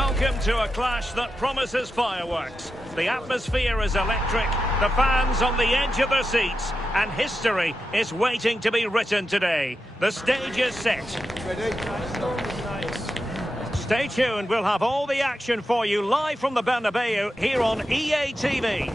Welcome to a clash that promises fireworks. The atmosphere is electric, the fans on the edge of their seats, and history is waiting to be written today. The stage is set. Stay tuned, we'll have all the action for you live from the Bernabeu here on EA TV.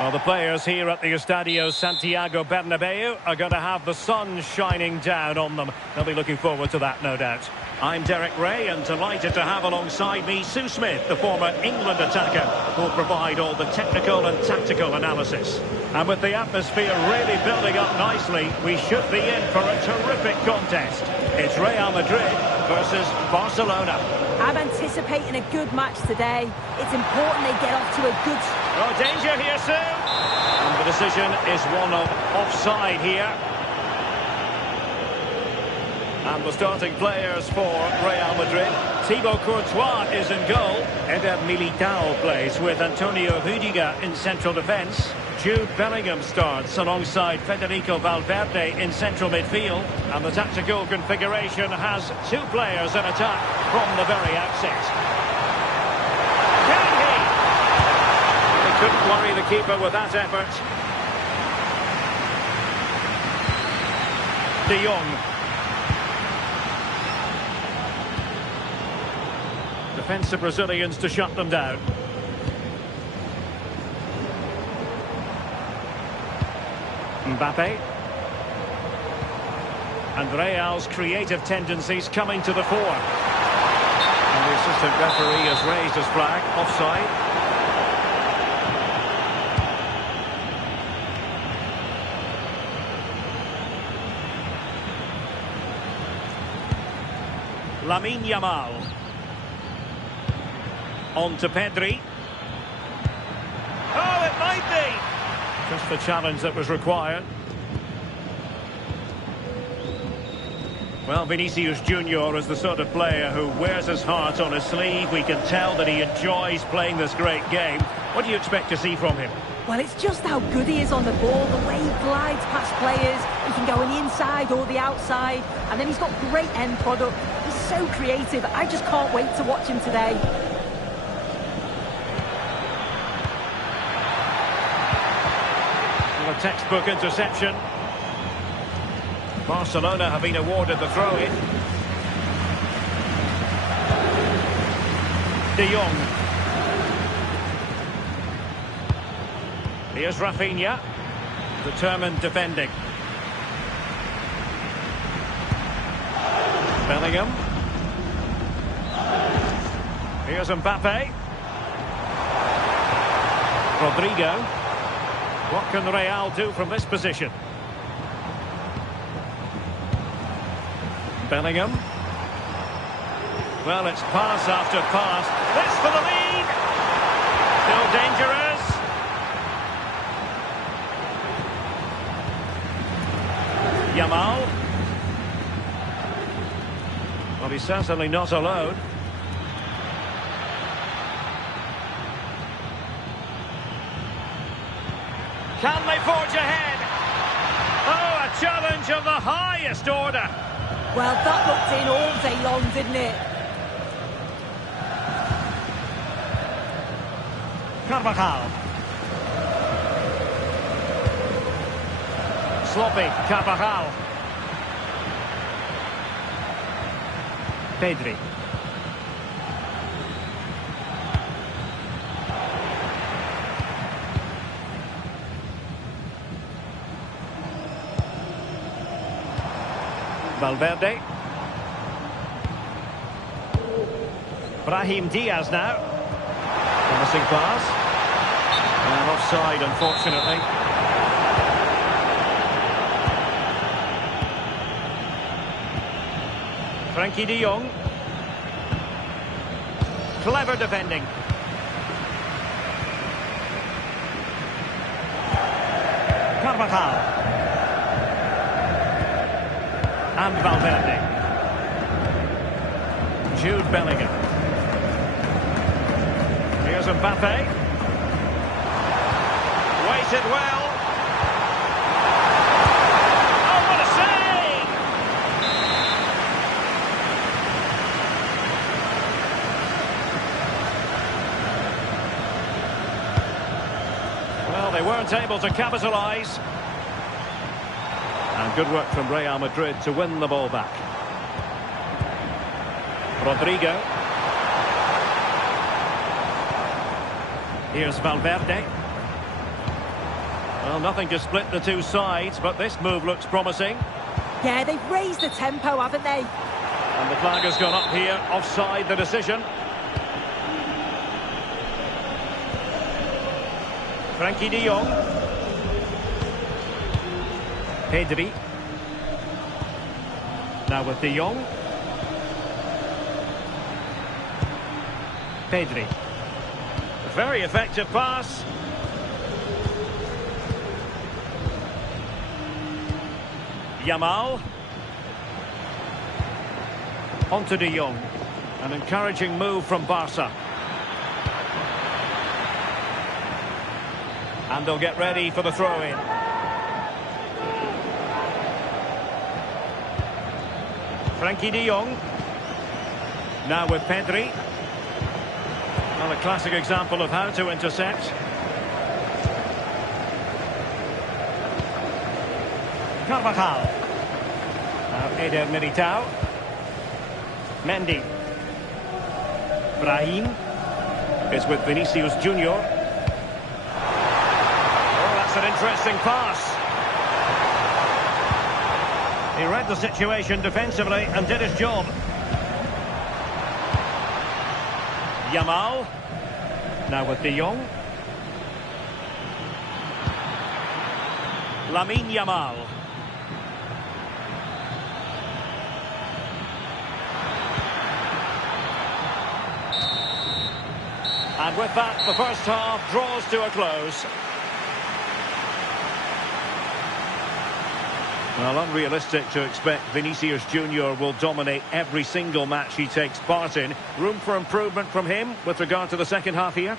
Well, the players here at the Estadio Santiago Bernabeu are going to have the sun shining down on them. They'll be looking forward to that, no doubt. I'm Derek Ray and delighted to have alongside me Sue Smith, the former England attacker, who'll provide all the technical and tactical analysis. And with the atmosphere really building up nicely, we should be in for a terrific contest. It's Real Madrid versus Barcelona. I'm anticipating a good match today. It's important they get off to a good... Oh, danger here, Sue! And the decision is one of offside here. And the starting players for Real Madrid. Thibaut Courtois is in goal. Eder Militao plays with Antonio Rüdiger in central defence. Jude Bellingham starts alongside Federico Valverde in central midfield. And the tactical configuration has two players in attack from the very outset. Can he? They couldn't worry the keeper with that effort. De Jong. Defensive Brazilians to shut them down. Mbappe. And Real's creative tendencies coming to the fore. And the assistant referee has raised his flag. Offside. Lamine Yamal. On to Pedri. Oh, it might be! Just the challenge that was required. Well, Vinicius Junior is the sort of player who wears his heart on his sleeve. We can tell that he enjoys playing this great game. What do you expect to see from him? Well, it's just how good he is on the ball, the way he glides past players. He can go on the inside or the outside, and then he's got great end product. He's so creative. I just can't wait to watch him today. A textbook interception. Barcelona have been awarded the throw-in. De Jong. Here's Rafinha. Determined defending. Bellingham. Here's Mbappe. Rodrigo. What can Real do from this position? Bellingham. Well, it's pass after pass. This for the lead! Still dangerous. Yamal. Well, he's certainly not alone. Can they forge ahead? Oh, a challenge of the highest order. Well, that looked in all day long, didn't it? Carvajal. Sloppy, Carvajal. Pedri. Valverde. Brahim Diaz now. Promising pass. And offside, unfortunately. Frankie de Jong. Clever defending. Carvajal. And Valverde. Jude Bellingham. Here's Mbappe. Waited well. Oh, what a save! they weren't able to capitalise. And good work from Real Madrid to win the ball back. Rodrigo. Here's Valverde. Well, nothing to split the two sides, but this move looks promising. Yeah, they've raised the tempo, haven't they? And the flag has gone up here, offside the decision. Frankie de Jong. Pedri. Now with de Jong. Pedri. Very effective pass. Yamal. Onto de Jong. An encouraging move from Barca. And they'll get ready for the throw-in. Frankie de Jong. Now with Pedri. Well, a classic example of how to intercept. Carvajal. Now Eder Militao. Mendy. Brahim is with Vinicius Junior. Oh, that's an interesting pass. He read the situation defensively and did his job. Yamal. Now with de Jong. Lamine Yamal. And with that, the first half draws to a close. Well, unrealistic to expect Vinicius Junior will dominate every single match he takes part in. Room for improvement from him with regard to the second half here?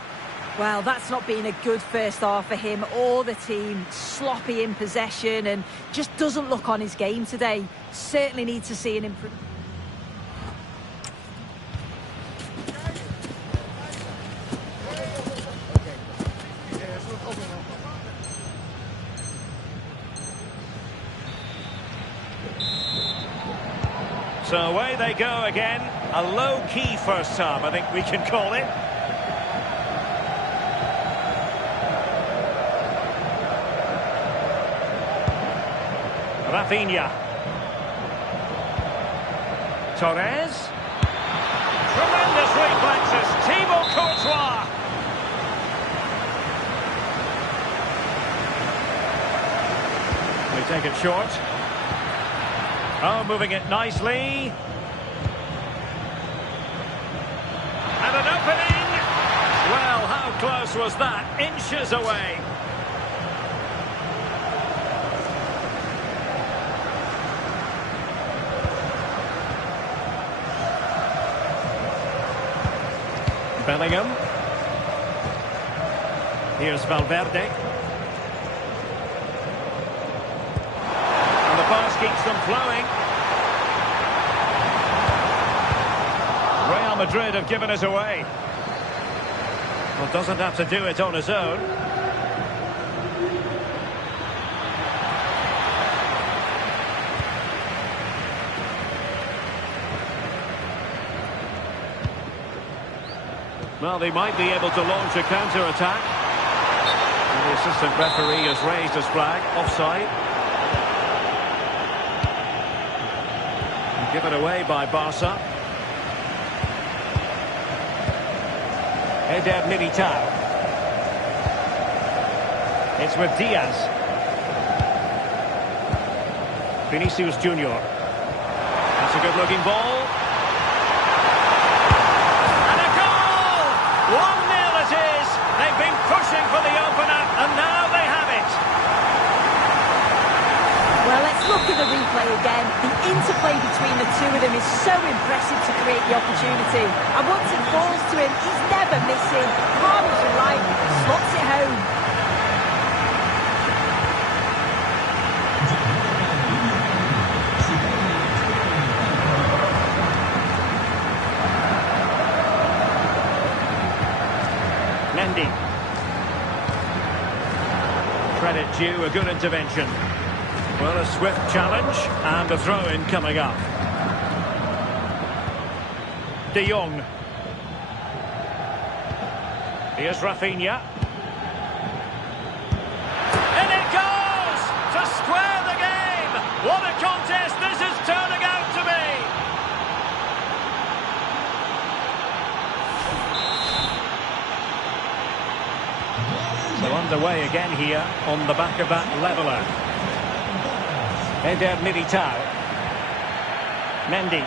Well, that's not been a good first half for him or the team. Sloppy in possession and just doesn't look on his game today. Certainly needs to see an improvement. So away they go again. A low-key first half, I think we can call it. Rafinha. Torres. Tremendous reflexes. Thibaut Courtois. We take it short. Oh, moving it nicely. And an opening. Well, how close was that? Inches away. Bellingham. Here's Valverde. And the pass keeps them flowing. Real Madrid have given it away. Well, doesn't have to do it on his own. Well, they might be able to launch a counter-attack. The assistant referee has raised his flag. Offside. And given away by Barca. Eder Militao. It's with Diaz. Vinicius Junior. That's a good-looking ball. 1-0 it is. They've been pushing for the opener, and now they have it. Well, let's look at the replay again. The interplay between the two of them is so impressive to create the opportunity. And once it falls to him, he's never missing. Calm as you like, slots it home. Credit due, a good intervention. Well, a swift challenge and a throw-in coming up. De Jong. Here's Rafinha. In it goes! To square the game! What a contest this is turning out to be! So underway again here on the back of that leveller. Eder Militao. Mendy.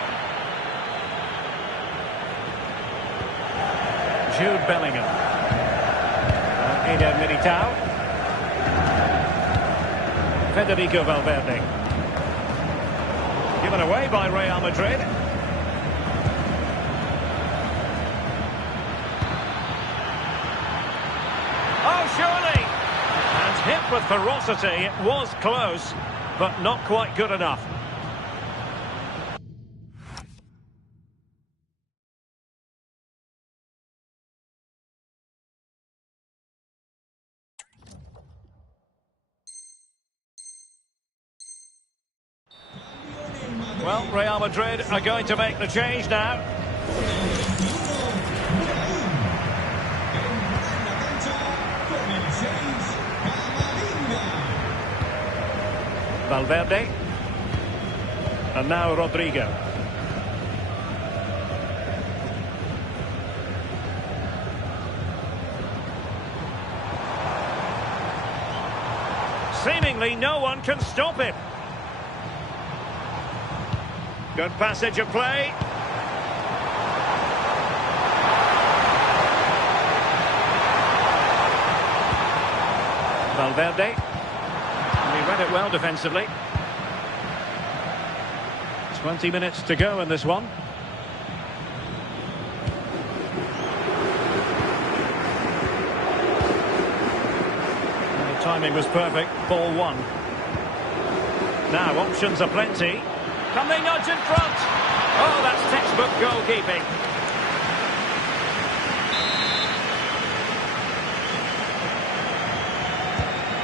Jude Bellingham. Eder Militao. Federico Valverde. Given away by Real Madrid. Oh, surely! And hit with ferocity. It was close, but not quite good enough. Well, Real Madrid are going to make the change now. Valverde. And now Rodrigo. Seemingly no one can stop him. Good passage of play. Valverde. He read it well defensively. 20 minutes to go in this one. And the timing was perfect. Ball one. Now options are plenty. Can they nudge in front? Oh, that's textbook goalkeeping.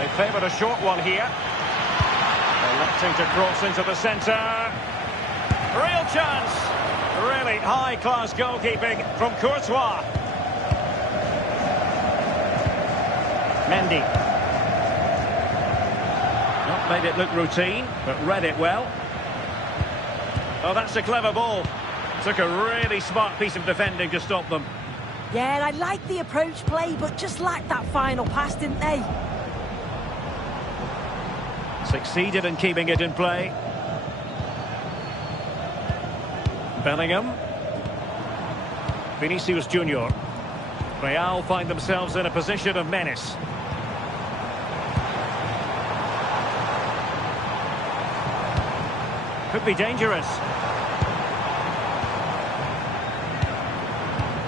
They favoured a short one here. Electing to cross into the centre. Real chance. Really high-class goalkeeping from Courtois. Mendy. Not made it look routine, but read it well. Oh, that's a clever ball. Took a really smart piece of defending to stop them. Yeah, I liked the approach play, but just lacked that final pass, didn't they? Succeeded in keeping it in play. Bellingham. Vinicius Junior. Real find themselves in a position of menace. Could be dangerous.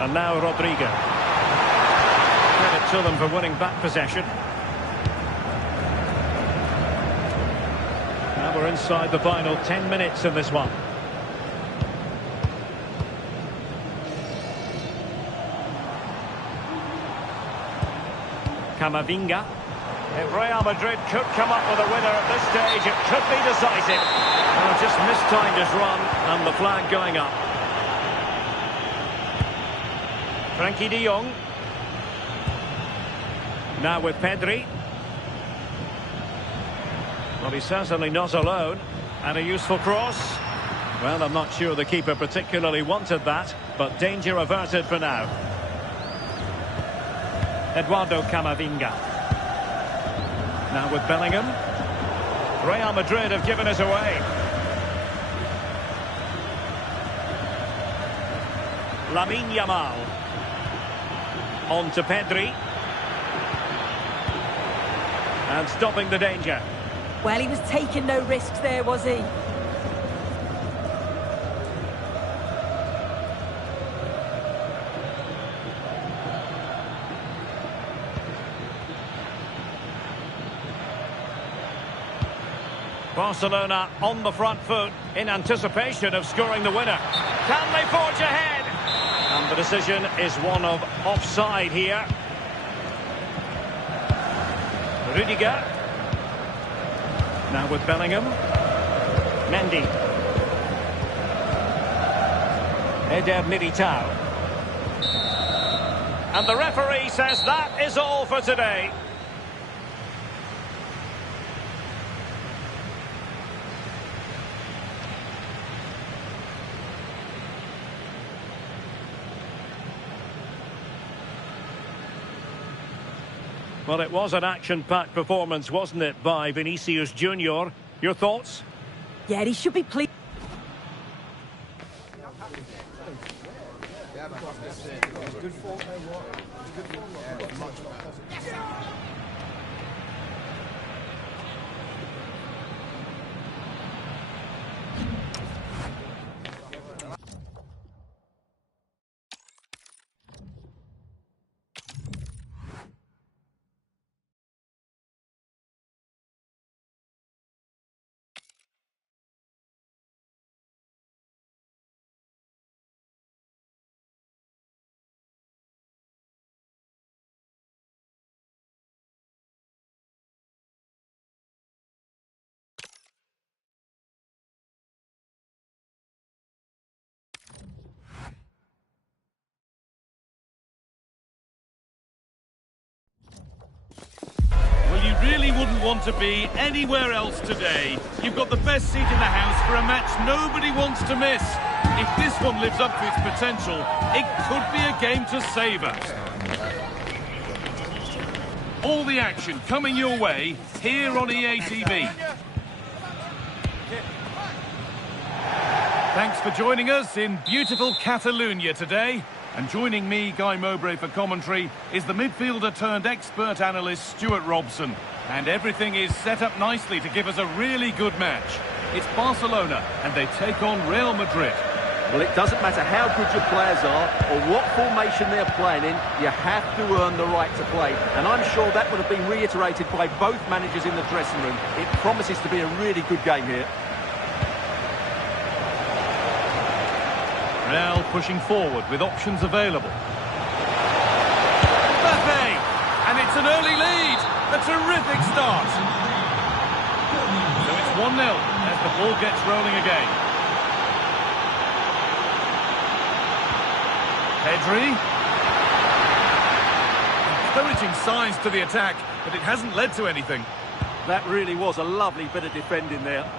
And now Rodrigo. Credit to them for winning back possession. Now we're inside the final 10 minutes in this one. Camavinga. If Real Madrid could come up with a winner at this stage, it could be decisive. Well, just mistimed his run and the flag going up. Frankie de Jong. Now with Pedri. Well, he's certainly not alone. And a useful cross. Well, I'm not sure the keeper particularly wanted that, but danger averted for now. Eduardo Camavinga. Now with Bellingham. Real Madrid have given it away. Lamine Yamal. On to Pedri. And stopping the danger. Well, he was taking no risks there, was he? Barcelona on the front foot in anticipation of scoring the winner. Can they forge ahead? And the decision is one of offside here. Rudiger. Now with Bellingham. Mendy. Eder Militao. And the referee says that is all for today. Well, it was an action-packed performance, wasn't it, by Vinicius Junior? Your thoughts? Yeah, he should be pleased. Well, you really wouldn't want to be anywhere else today. You've got the best seat in the house for a match nobody wants to miss. If this one lives up to its potential, it could be a game to savour. All the action coming your way here on EA TV. Thanks for joining us in beautiful Catalonia today. And joining me, Guy Mowbray, for commentary is the midfielder-turned-expert analyst Stuart Robson. And everything is set up nicely to give us a really good match. It's Barcelona, and they take on Real Madrid. Well, it doesn't matter how good your players are or what formation they're playing in, you have to earn the right to play. And I'm sure that would have been reiterated by both managers in the dressing room. It promises to be a really good game here. Real pushing forward with options available. Mbappe! And it's an early lead! A terrific start! So it's 1-0 as the ball gets rolling again. Pedri. Encouraging signs to the attack, but it hasn't led to anything. That really was a lovely bit of defending there.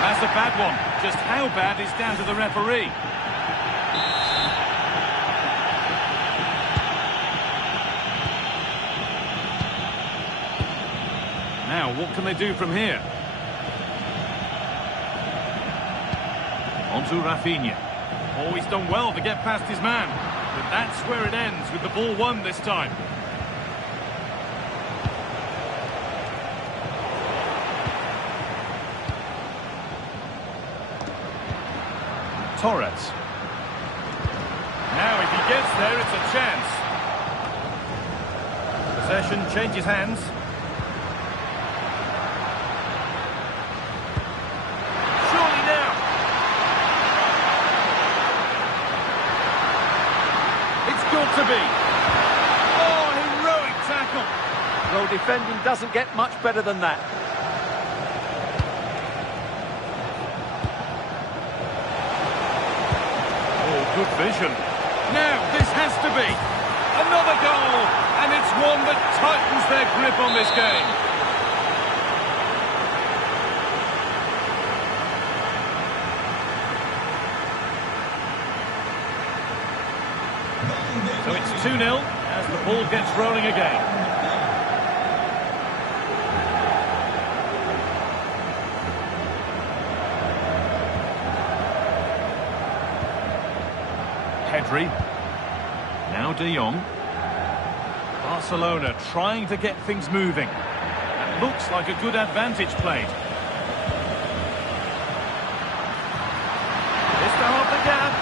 That's a bad one. Just how bad is down to the referee. Now, what can they do from here? On to Rafinha. Oh, he's done well to get past his man. But that's where it ends with the ball won this time. Torres. Now, if he gets there, it's a chance. Possession changes hands. Surely now. It's got to be. Oh, heroic tackle. Well, defending doesn't get much better than that. Good vision. Now, this has to be another goal, and it's one that tightens their grip on this game. So it's 2-0 as the ball gets rolling again. Pedri. Now De Jong. Barcelona trying to get things moving. That looks like a good advantage played. It's to half the gap.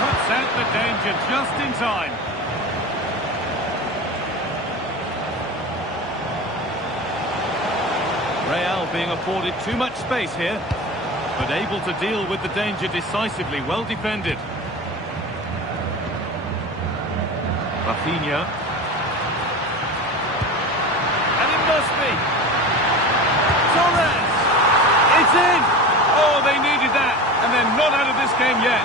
Cuts out the danger just in time. Real being afforded too much space here. But able to deal with the danger decisively, well defended. Rafinha. And it must be. Torres! It's in! Oh, they needed that, and they're not out of this game yet.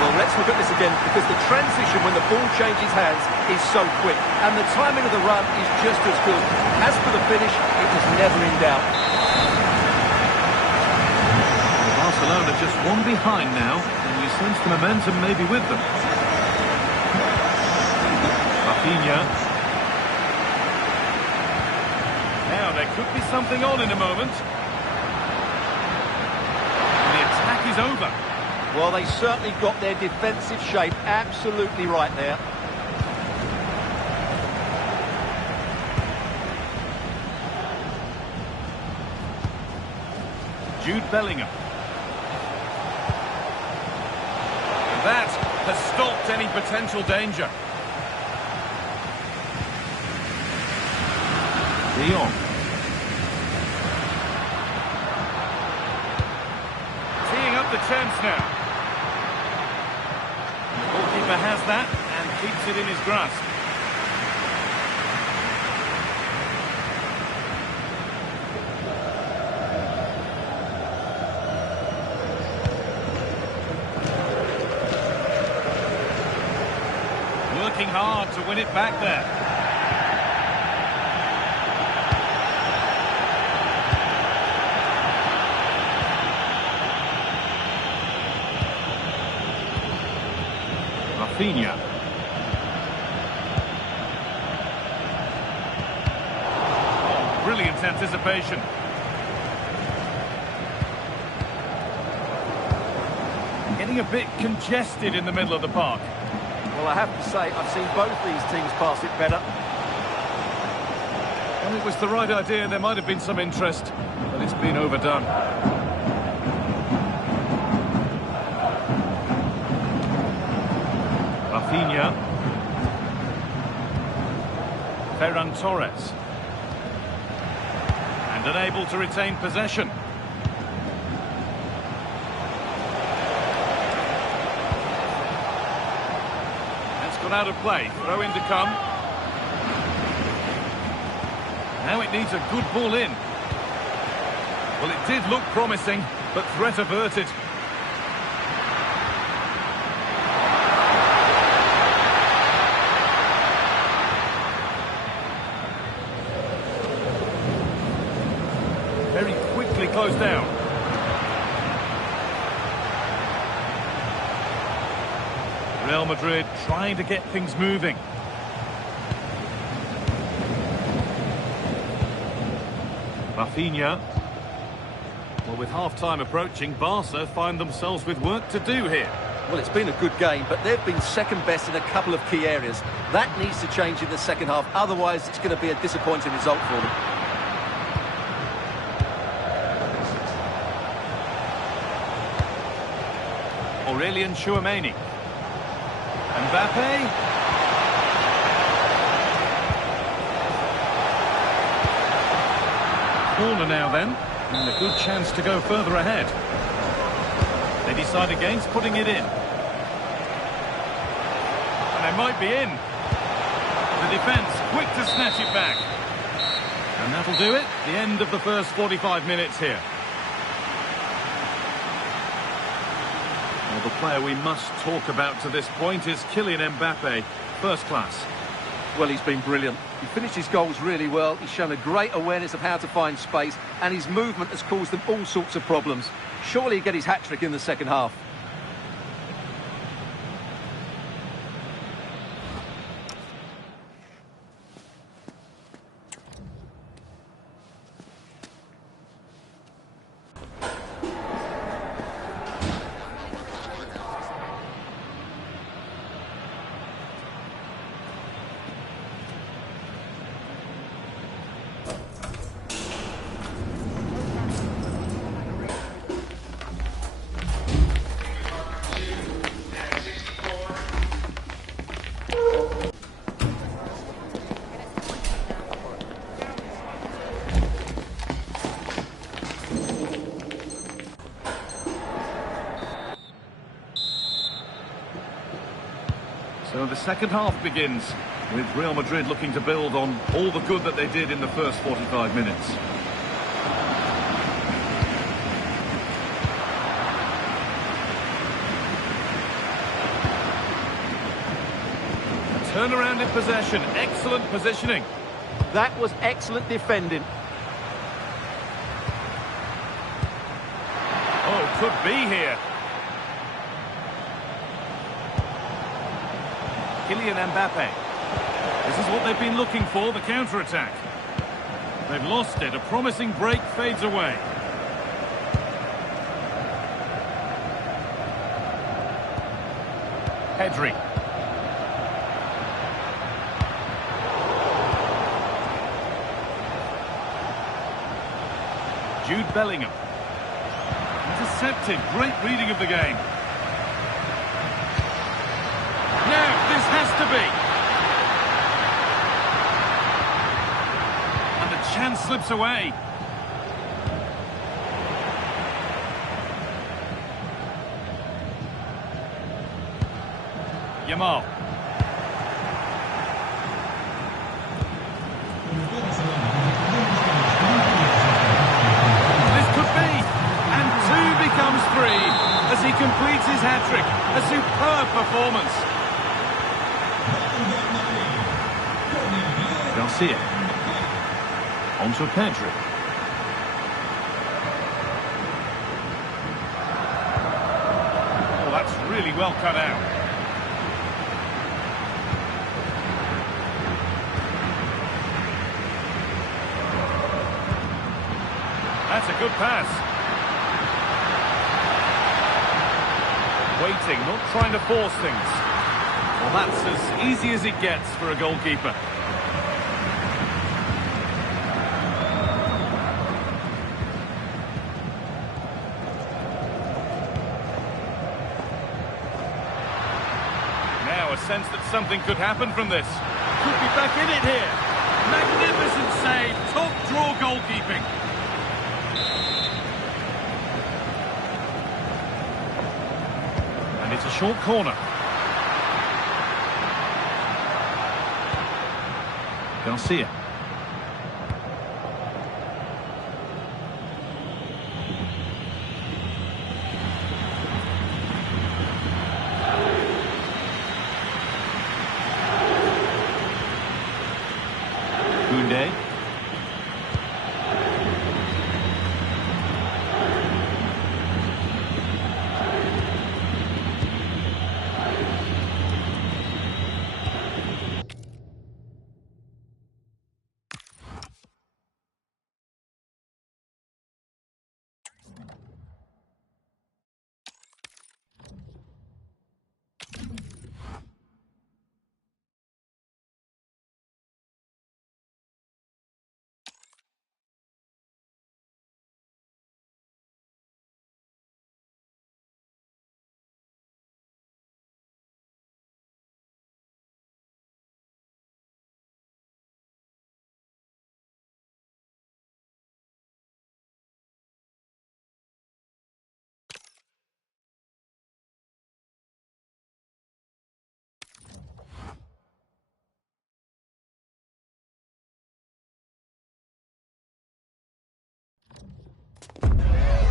Well, let's look at this again, because the transition when the ball changes hands is so quick, and the timing of the run is just as good. As for the finish, it was never in doubt. Barcelona just one behind now, and you sense the momentum may be with them. Rafinha. Now, there could be something on in a moment. And the attack is over. Well, they certainly got their defensive shape absolutely right there. Jude Bellingham. That has stopped any potential danger. De Jong. Teeing up the chance now. The goalkeeper has that and keeps it in his grasp. Working hard to win it back there. Rafinha. Oh, brilliant anticipation. Getting a bit congested in the middle of the park. Well, I have to say, I've seen both these teams pass it better. Well, it was the right idea. There might have been some interest, but it's been overdone. Rafinha. Ferran Torres. And unable to retain possession. Out of play, throw in to come. Now it needs a good ball in. Well, it did look promising, but threat averted. Very quickly closed down. Real Madrid trying to get things moving. Rafinha. Well, with half-time approaching, Barca find themselves with work to do here. Well, it's been a good game, but they've been second best in a couple of key areas. That needs to change in the second half, otherwise it's going to be a disappointing result for them. Aurelien Tchouameni. Mbappe. Corner now then, and a good chance to go further ahead. They decide against putting it in. And they might be in. The defence quick to snatch it back. And that'll do it. The end of the first 45 minutes here. Well, the player we must talk about to this point is Kylian Mbappe. First class. Well, he's been brilliant. He finished his goals really well. He's shown a great awareness of how to find space, and his movement has caused them all sorts of problems. Surely he'll get his hat-trick in the second half. the second half begins, with Real Madrid looking to build on all the good that they did in the first 45 minutes. Turnaround in possession, excellent positioning. That was excellent defending. Oh, could be here. Kylian Mbappe. This is what they've been looking for, the counter-attack. They've lost it, a promising break fades away. Pedri. Jude Bellingham. Intercepted. Great reading of the game. Now, this has to be. And the chance slips away. Yamal. Becomes three as he completes his hat-trick. A superb performance. Garcia. On to Pedri. Oh, that's really well cut out. That's a good pass. Waiting, not trying to force things. Well, that's as easy as it gets for a goalkeeper. Now a sense that something could happen from this. Could be back in it here. Magnificent save, top draw goalkeeping. It's a short corner. Garcia. Koundé.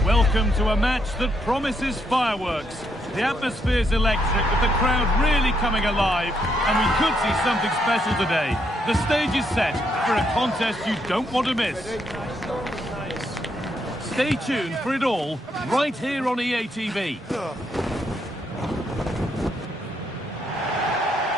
Welcome to a match that promises fireworks. The atmosphere's electric, with the crowd really coming alive, and we could see something special today. The stage is set for a contest you don't want to miss. Stay tuned for it all, right here on EA TV.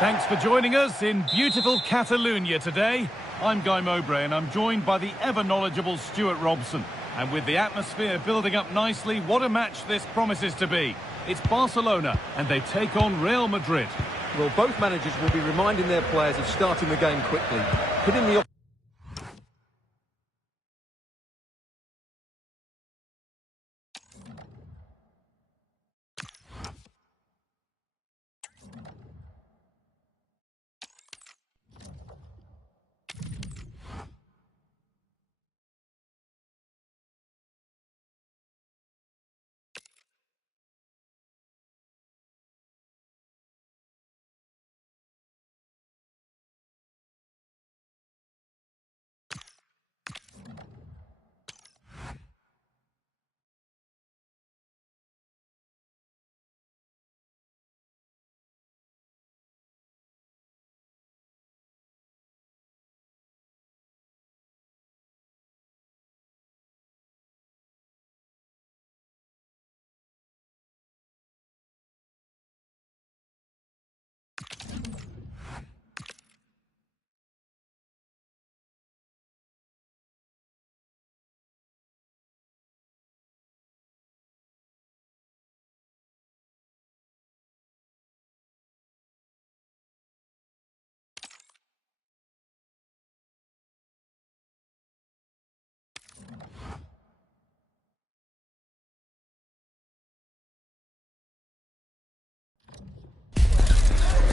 Thanks for joining us in beautiful Catalonia today. I'm Guy Mowbray, and I'm joined by the ever-knowledgeable Stuart Robson. And with the atmosphere building up nicely, what a match this promises to be. It's Barcelona, and they take on Real Madrid. Well, both managers will be reminding their players of starting the game quickly, putting the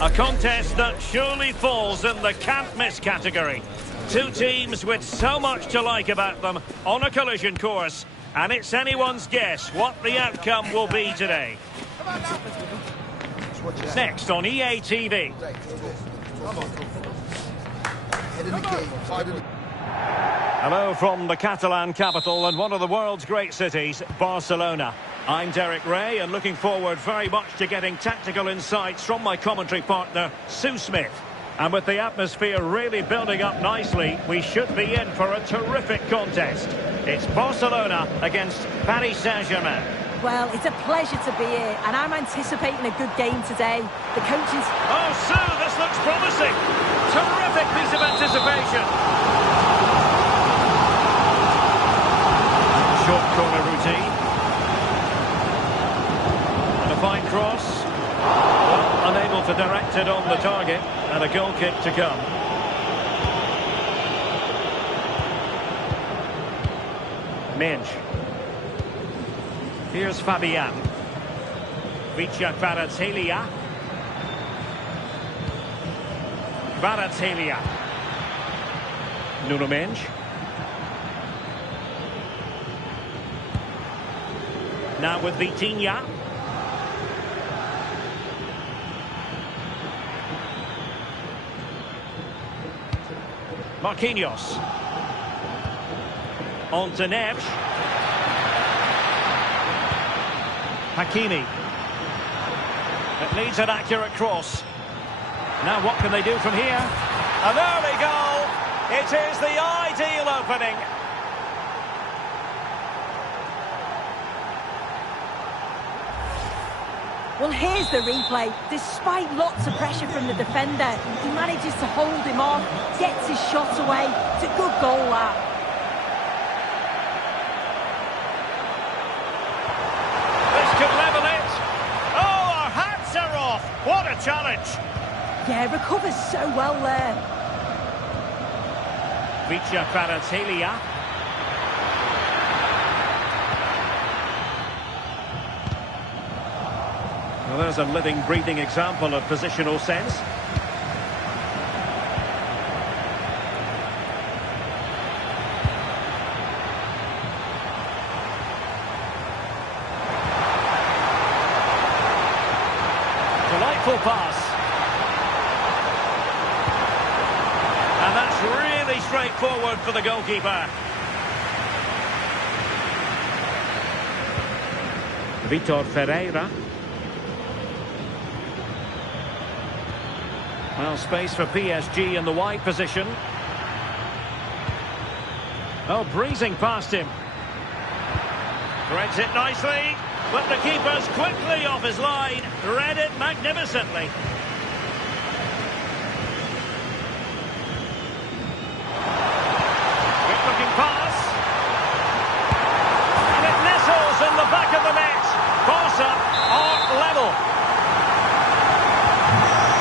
A contest that surely falls in the can't-miss category. Two teams with so much to like about them on a collision course. And it's anyone's guess what the outcome will be today. Next on EA TV. Hello from the Catalan capital and one of the world's great cities, Barcelona. I'm Derek Ray and looking forward very much to getting tactical insights from my commentary partner, Sue Smith. And with the atmosphere really building up nicely, we should be in for a terrific contest. It's Barcelona against Paris Saint-Germain. Well, it's a pleasure to be here, and I'm anticipating a good game today. The coaches... Oh, Sue, this looks promising. Terrific piece of anticipation. Short corner routine. And a fine cross. Well, unable to direct it on the target, and a goal kick to come. Minge. Here's Fabian. Vicha Kvaratskhelia. Kvaratskhelia. Nuno Minge. Now with Vitinha. Marquinhos. On to Neves. Hakimi. It needs an accurate cross. Now what can they do from here? An early goal. It is the ideal opening. Well, here's the replay. Despite lots of pressure from the defender, he manages to hold him off, gets his shot away. It's a good goal, that. What a challenge! Yeah, recovers so well there. Vicha Kvaratskhelia. Well, there's a living, breathing example of positional sense. Delightful pass. And that's really straightforward for the goalkeeper. Vitor Ferreira. Well, space for PSG in the wide position. Oh, breezing past him. Threads it nicely. But the keeper's quickly off his line. Read it magnificently. Good looking pass. And it nestles in the back of the net. Barca are level.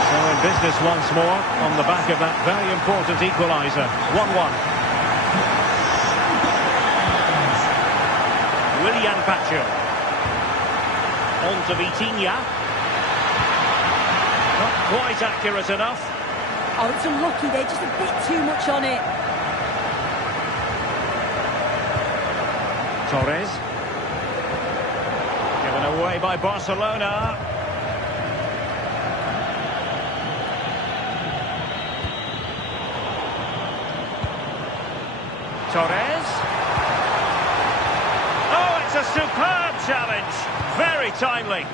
So in business once more on the back of that very important equaliser. 1-1. Willian Pacho. On to Vitinha. Not quite accurate enough. Oh, it's unlucky there, just a bit too much on it. Torres. Given away by Barcelona. Torres. Oh, it's a superb challenge. Very timely.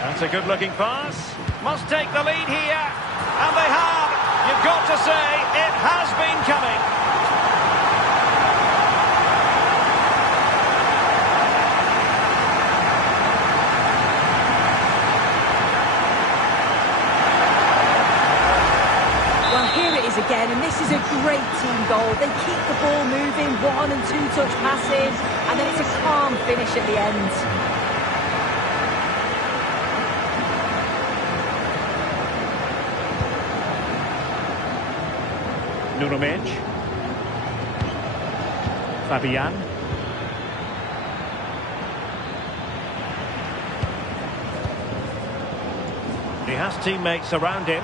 That's a good-looking pass. Must take the lead here. And they have. You've got to say, it has been coming. Well, here it is again, and this is a great team goal. They keep the ball moving, 1- and 2-touch passes, and then it's a calm finish at the end. Nuno Minge. Fabian. He has teammates around him.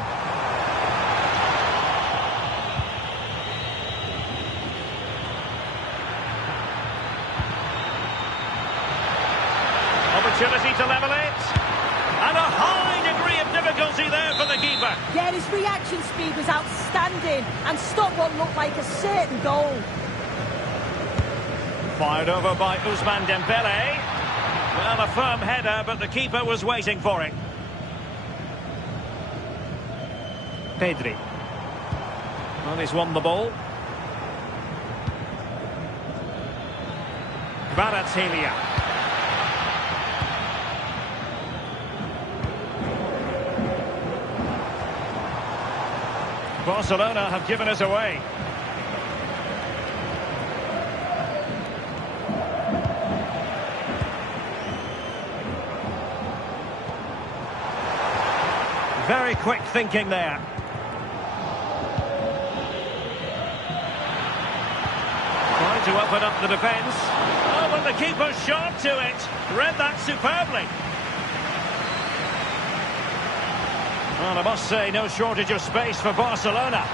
Opportunity to level it. And a high degree of difficulty there for the keeper. Yeah, his reaction speed was outstanding and stopped what looked like a certain goal. Fired over by Ousmane Dembele. Well, a firm header, but the keeper was waiting for it. Pedri. Well, he's won the ball. Kvaratskhelia. Barcelona have given us away. Very quick thinking there. Trying to open up the defence. Oh, but the keeper's shot to it. Read that superbly. Well, I must say, no shortage of space for Barcelona.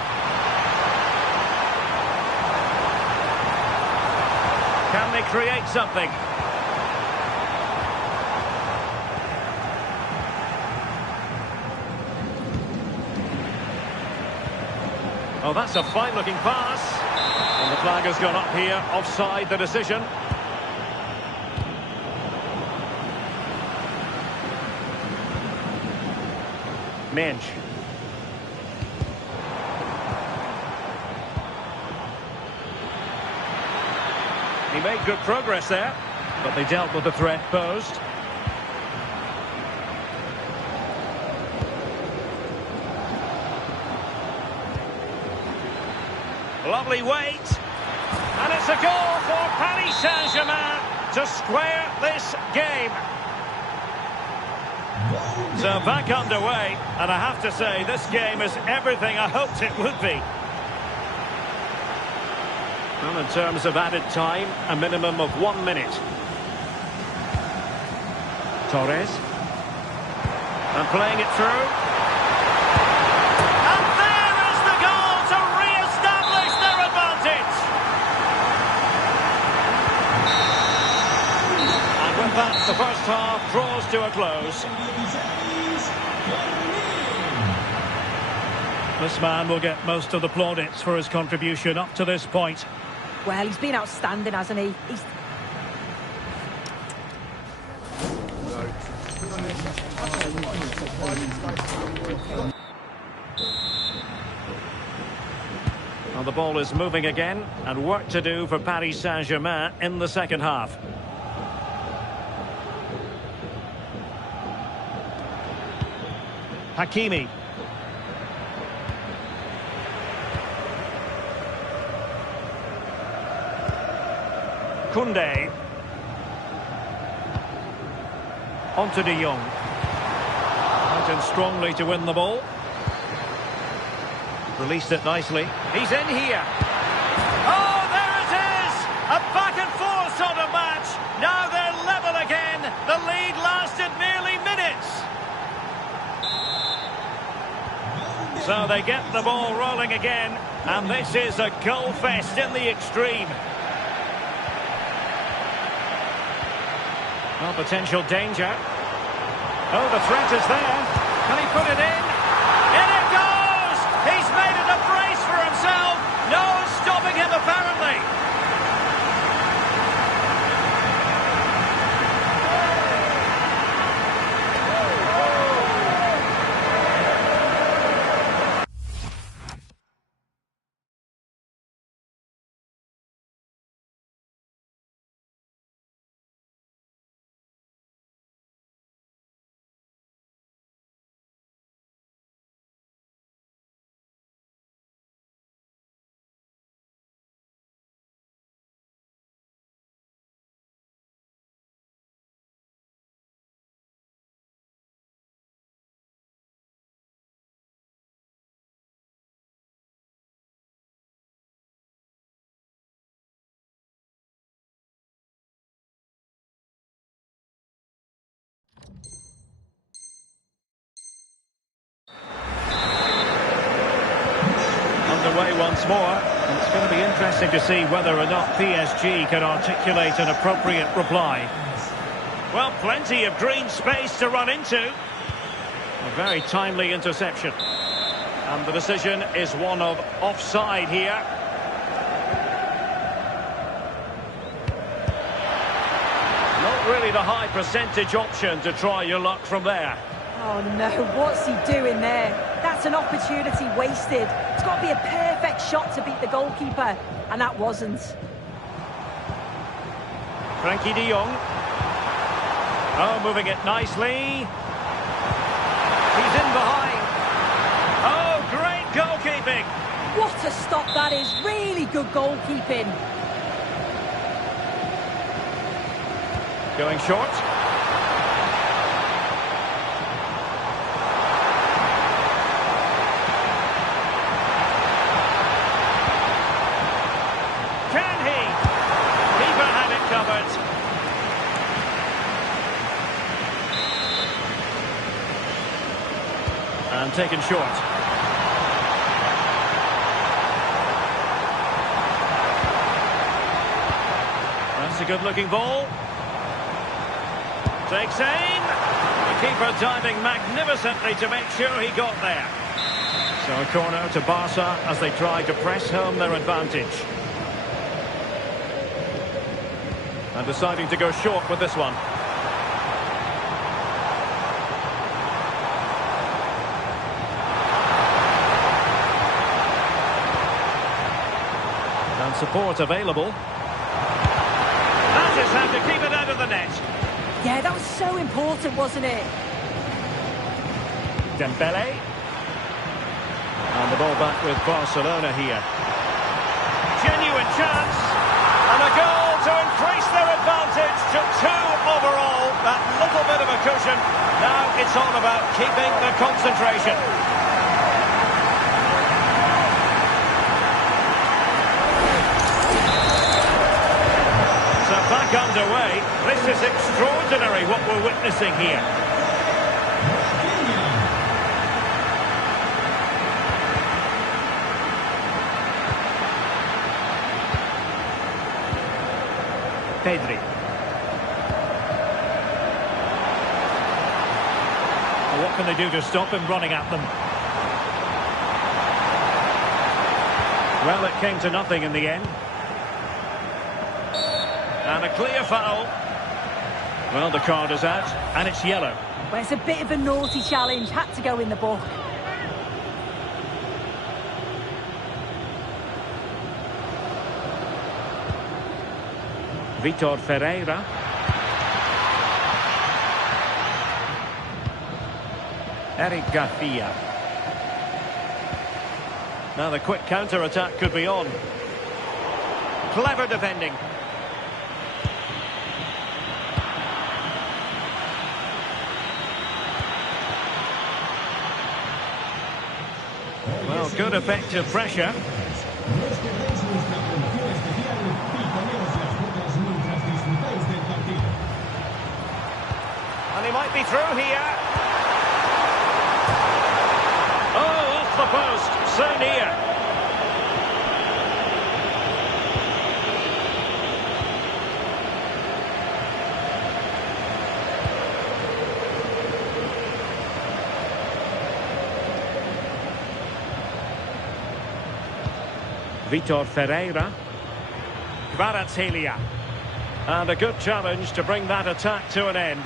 Can they create something? Oh, that's a fine-looking pass. And the flag has gone up here, offside the decision. Minge. He made good progress there, but they dealt with the threat posed. Lovely weight. And it's a goal for Paris Saint-Germain to square this game. So back underway, and I have to say this game is everything I hoped it would be. Well, in terms of added time, a minimum of 1 minute. Torres. And playing it through. And there is the goal to re-establish their advantage. And with that, the first half draws to a close. This man will get most of the plaudits for his contribution up to this point. Well, he's been outstanding, hasn't he? Well, the ball is moving again, and work to do for Paris Saint-Germain in the second half. Hakimi. Koundé. On to De Jong. Out in strongly to win the ball. Released it nicely. He's in here. Oh, there it is! A back and forth sort of match. Now they're level again. The lead lasted merely minutes. So they get the ball rolling again. And this is a goal fest in the extreme. Well, potential danger. Oh, the threat is there. Can he put it in? In it goes! He's made it a brace for himself. No stopping him, apparently. underway once more. And it's going to be interesting to see whether or not PSG can articulate an appropriate reply. Well, plenty of green space to run into. A very timely interception. And the decision is one of offside here. Not really the high percentage option to try your luck from there. Oh no, what's he doing there? That's an opportunity wasted. It's got to be a perfect shot to beat the goalkeeper, and that wasn't. Frankie de Jong. Oh, moving it nicely. He's in behind. Oh, great goalkeeping. What a stop that is. Really good goalkeeping. Going short. Can he? Keeper had it covered. And taken short. That's a good-looking ball. Takes aim. The keeper diving magnificently to make sure he got there. So a corner to Barca as they try to press home their advantage. And deciding to go short with this one. And support available. That is how to keep it out of the net. Yeah, that was so important, wasn't it? Dembele. And the ball back with Barcelona here. Genuine chance. And a goal to increase their advantage to 2 overall. That little bit of a cushion. Now it's all about keeping the concentration. So back underway. This is extraordinary what we're witnessing here. Pedri. Well, what can they do to stop him running at them? Well, it came to nothing in the end. And a clear foul. Well, the card is out, and it's yellow. Well, it's a bit of a naughty challenge. Had to go in the book. Vitor Ferreira. Eric Garcia. Now the quick counter-attack could be on. Clever defending. Well, good effective pressure. And he might be through here. Oh, off the post. So near. Vitor Ferreira. Kvaratskhelia. And a good challenge to bring that attack to an end.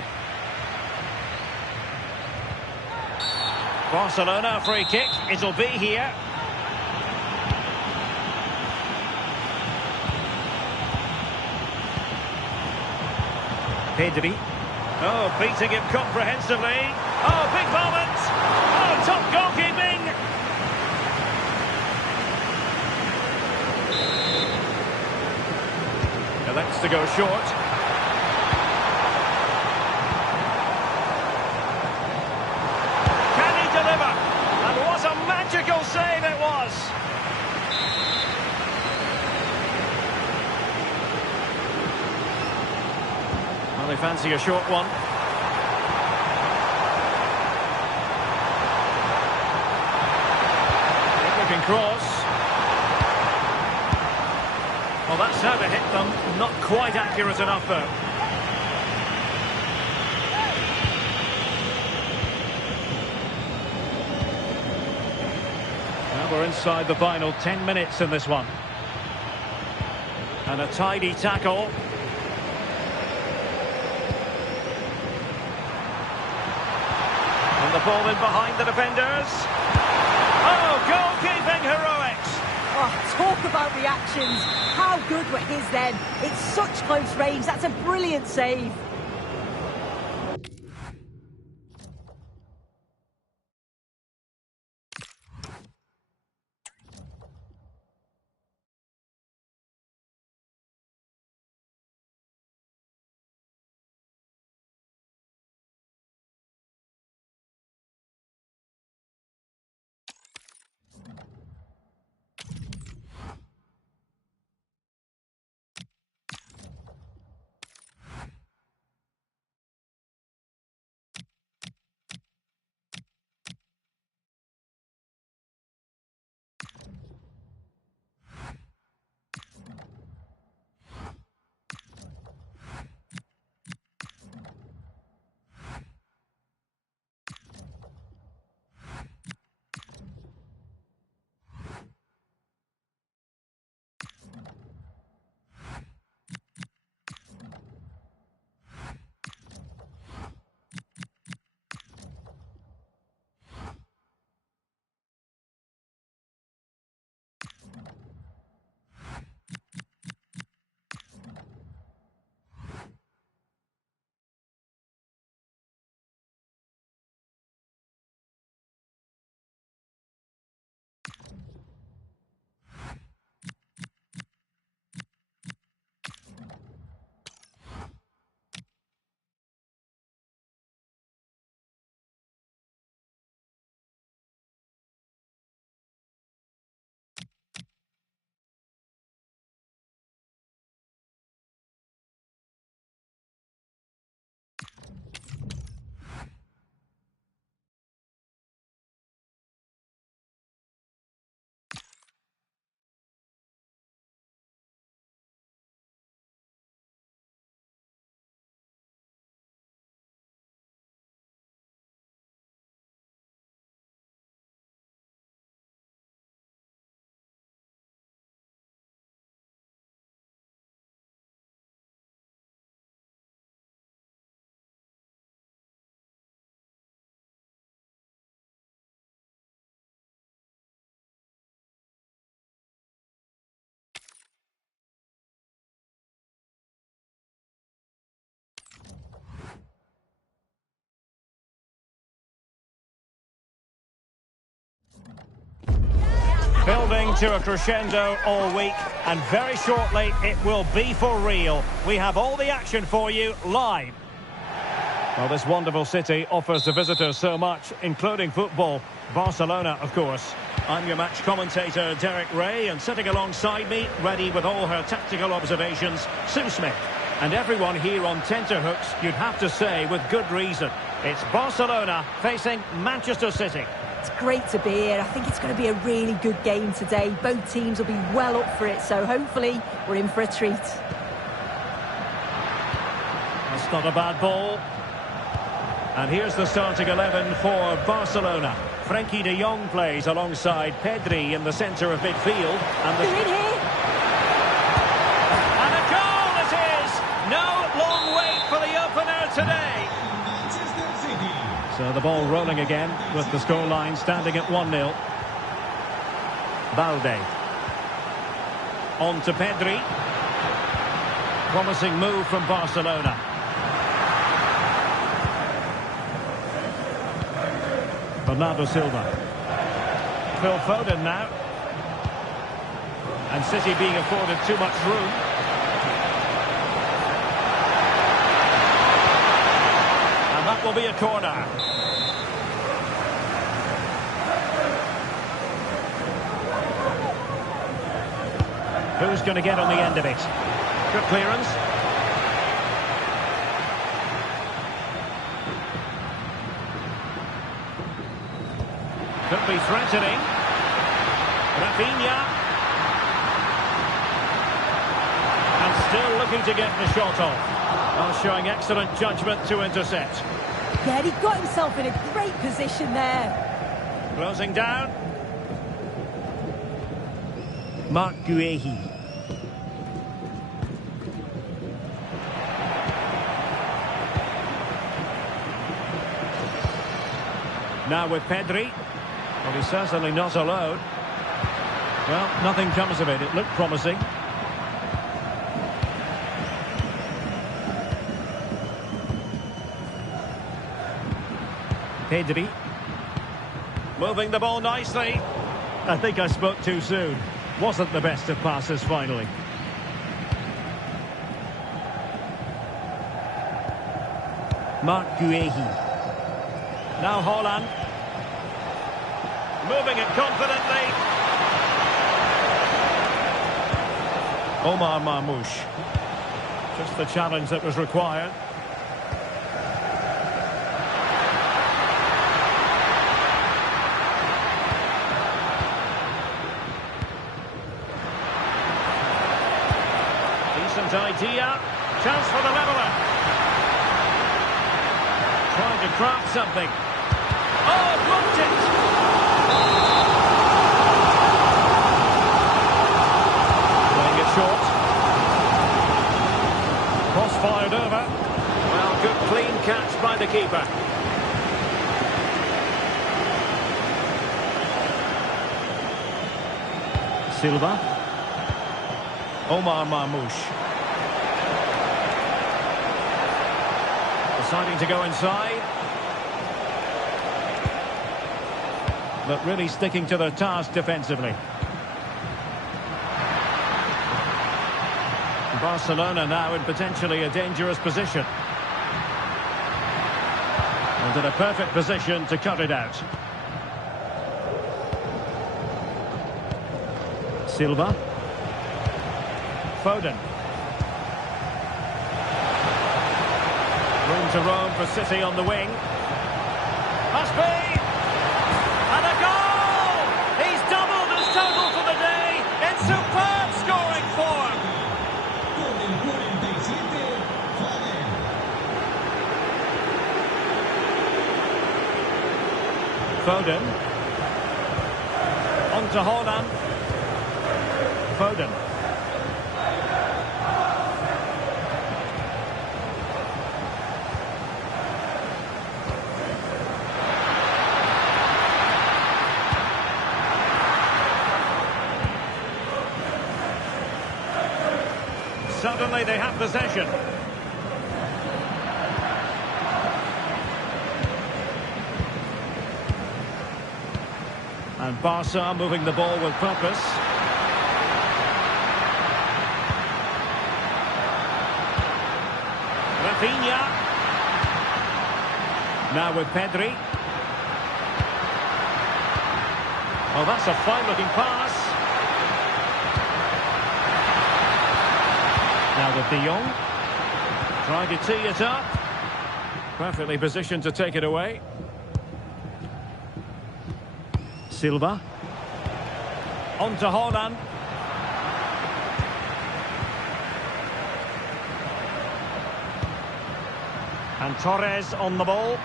Barcelona free kick. It'll be here. Pedri. Oh, beating him comprehensively. Oh, big moment. Oh, top goalkeeping. Elects to go short. Can he deliver? And what a magical save it was! Well, they fancy a short one. Good looking cross. Well, that's how to hit them. Not quite accurate enough, though. Well, we're inside the final 10 minutes in this one. And a tidy tackle. And the ball in behind the defenders. Oh, goalkeeping heroics. Oh, talk about reactions. How good were his then? It's such close range. That's a brilliant save. Building to a crescendo all week, and very shortly it will be for real. We have all the action for you live. Well, this wonderful city offers the visitors so much, including football. Barcelona, of course. I'm your match commentator, Derek Ray, and sitting alongside me, ready with all her tactical observations, Sue Smith. And everyone here on tenterhooks, you'd have to say, with good reason. It's Barcelona facing Manchester City. It's great to be here. I think it's going to be a really good game today. Both teams will be well up for it, so hopefully we're in for a treat. That's not a bad ball. And here's the starting 11 for Barcelona. Frenkie de Jong plays alongside Pedri in the centre of midfield. And They're in here. And a goal it is! No long wait for the opener today. So the ball rolling again with the scoreline standing at 1-0. Balde. On to Pedri. Promising move from Barcelona. Bernardo Silva. Phil Foden now. And City being afforded too much room. And that will be a corner. Who's going to get on the end of it? Good clearance. Could be threatening. Rafinha. unlucky to get the shot off. Well, showing excellent judgment to intercept. Yeah, he got himself in a great position there. Closing down. Mark Guehi. Now with Pedri. Well, he's certainly not alone. Well, nothing comes of it. It looked promising. Pedri. Moving the ball nicely. I think I spoke too soon. Wasn't the best of passes finally. Mark Guehi. Now Haaland. Moving it confidently. Omar Marmoush. Just the challenge that was required. Decent idea. Chance for the leveller. Trying to craft something. Oh, blocked it! Playing it short. Cross fired over. Well, good clean catch by the keeper. Silva. Omar Marmoush. Deciding to go inside. But really sticking to their task defensively. Barcelona now in potentially a dangerous position. And in a perfect position to cut it out. Silva. Foden. Room to roam for City on the wing. Must be! And a goal! He's doubled his total for the day in superb scoring form. Foden. On to Haaland. Foden. Suddenly they have possession. And Barca moving the ball with purpose. Rafinha. Now with Pedri. Oh, that's a fine-looking pass. Now with De Jong. Trying to tee it up. Perfectly positioned to take it away. Silva. On to Haaland. And Torres on the ball.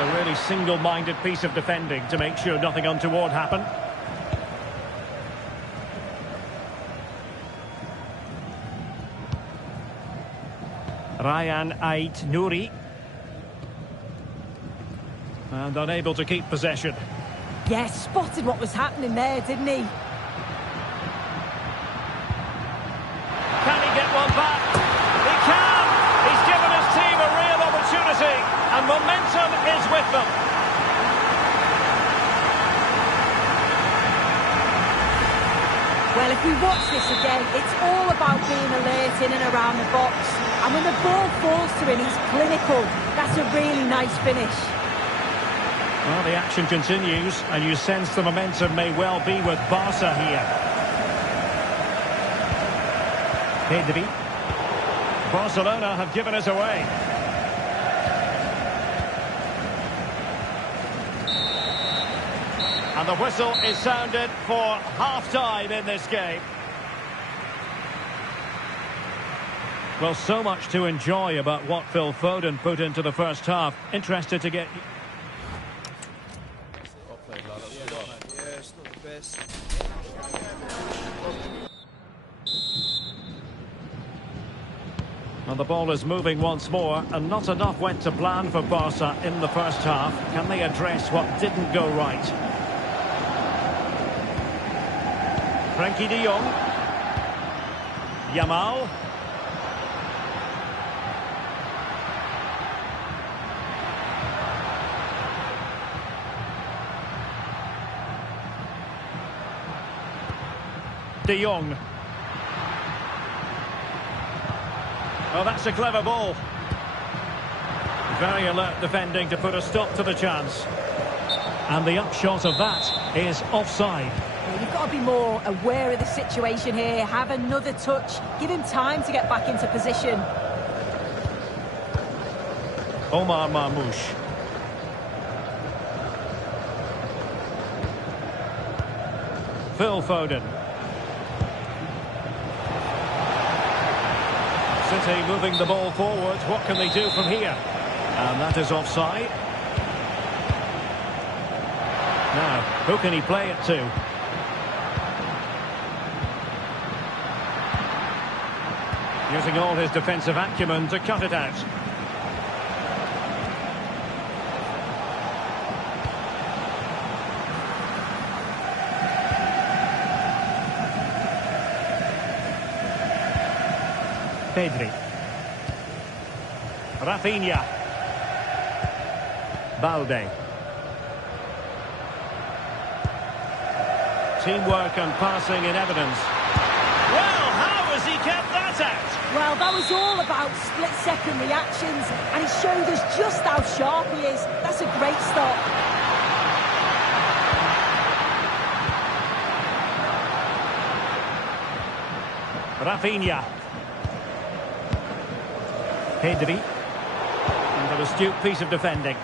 A really single-minded piece of defending to make sure nothing untoward happened. Ryan Ait-Nouri. And unable to keep possession. Yeah, spotted what was happening there, didn't he? Can he get one back? He can! He's given his team a real opportunity, and momentum is with them. Well, if we watch this again, it's all about being alert in and around the box. And when the ball falls to him, he's clinical. That's a really nice finish. Well, the action continues, and you sense the momentum may well be with Barca here. Pedri. Barcelona have given us away. And the whistle is sounded for half-time in this game. Well, so much to enjoy about what Phil Foden put into the first half. Interested to get... Well, the ball is moving once more, and not enough went to plan for Barca in the first half. Can they address what didn't go right? Frankie de Jong. Yamal. De Jong. Oh, that's a clever ball. Very alert defending to put a stop to the chance. And the upshot of that is offside. Well, you've got to be more aware of the situation here. Have another touch. Give him time to get back into position. Omar Marmoush. Phil Foden. City moving the ball forward. What can they do from here? And that is offside. Now, who can he play it to? Using all his defensive acumen to cut it out. Pedri. Rafinha. Balde. Teamwork and passing in evidence. Well, how has he kept that out? Well, that was all about split-second reactions, and he showed us just how sharp he is. That's a great stop. Rafinha. Pedri. And an astute piece of defending.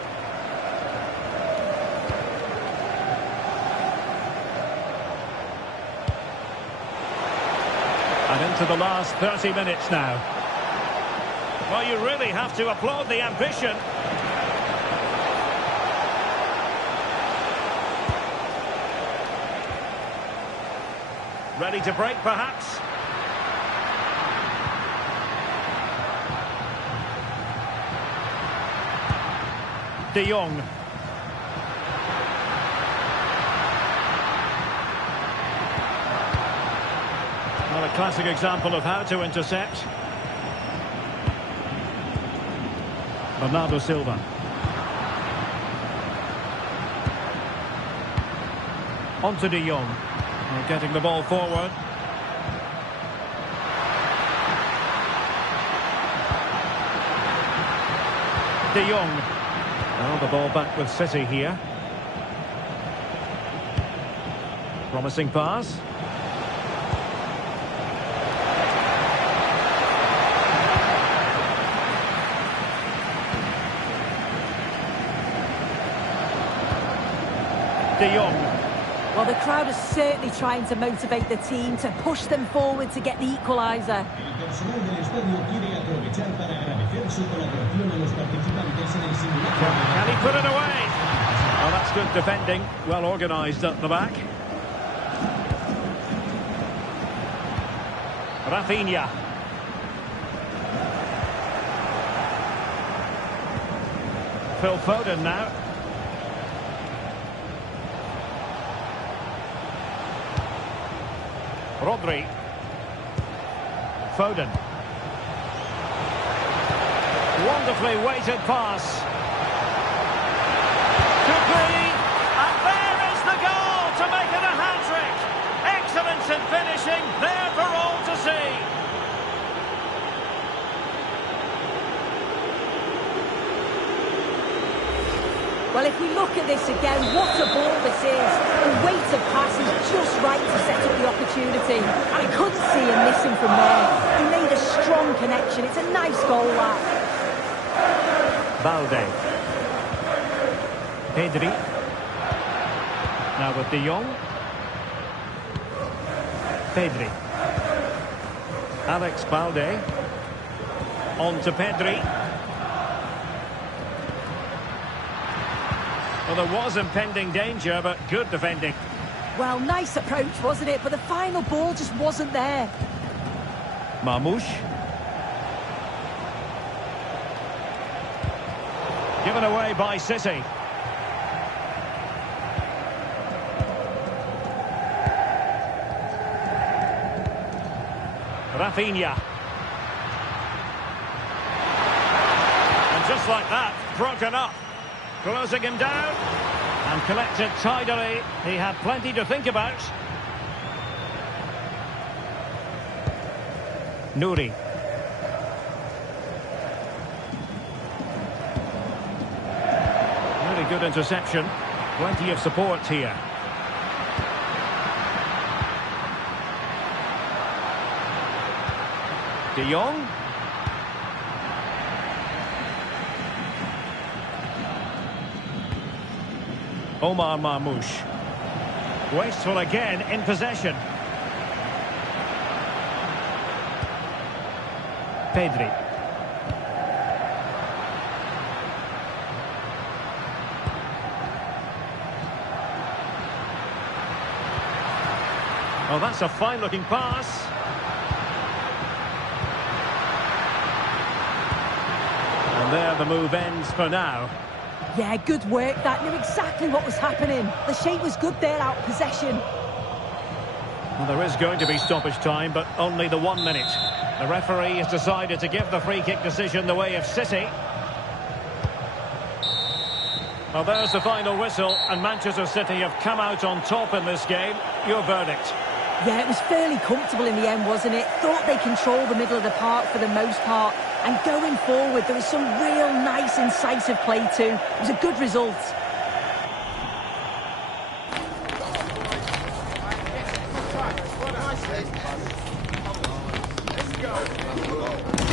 And into the last 30 minutes now. Well, you really have to applaud the ambition. Ready to break, perhaps? De Jong. Well, a classic example of how to intercept. Bernardo Silva. On to De Jong. We're getting the ball forward. De Jong. Well, the ball back with City here. Promising pass. De Jong. Well, the crowd is certainly trying to motivate the team to push them forward to get the equaliser. Can he put it away? Well, that's good defending. Well organised at the back. Rafinha. Phil Foden now. Rodri. Foden. Wonderfully weighted pass. Could be. And there is the goal to make it a hat-trick. Excellence in finishing, there for all to see. Well, if we look at this again, what a ball this is. The weight of pass is just right to set up the opportunity. And I couldn't see him missing from there. He made a strong connection. It's a nice goal, that. Balde. Pedri. Now with De Jong. Pedri. Alex Balde. On to Pedri. Well, there was impending danger, but good defending. Well, nice approach, wasn't it? But the final ball just wasn't there. Marmoush. Given away by City. Rafinha. And just like that, broken up. Closing him down. And collected tidily. He had plenty to think about. Nouri. Really good interception. Plenty of support here. De Jong. Omar Marmoush. Wasteful again in possession. Pedri. Oh, that's a fine-looking pass. And there the move ends for now. Yeah, good work. That knew exactly what was happening. The shape was good there, out of possession. Well, there is going to be stoppage time, but only the 1 minute. The referee has decided to give the free-kick decision the way of City. Well, there's the final whistle, and Manchester City have come out on top in this game. Your verdict? Yeah, it was fairly comfortable in the end, wasn't it? Thought they controlled the middle of the park for the most part. And going forward, there was some real nice, incisive play too. It was a good result. Let's go.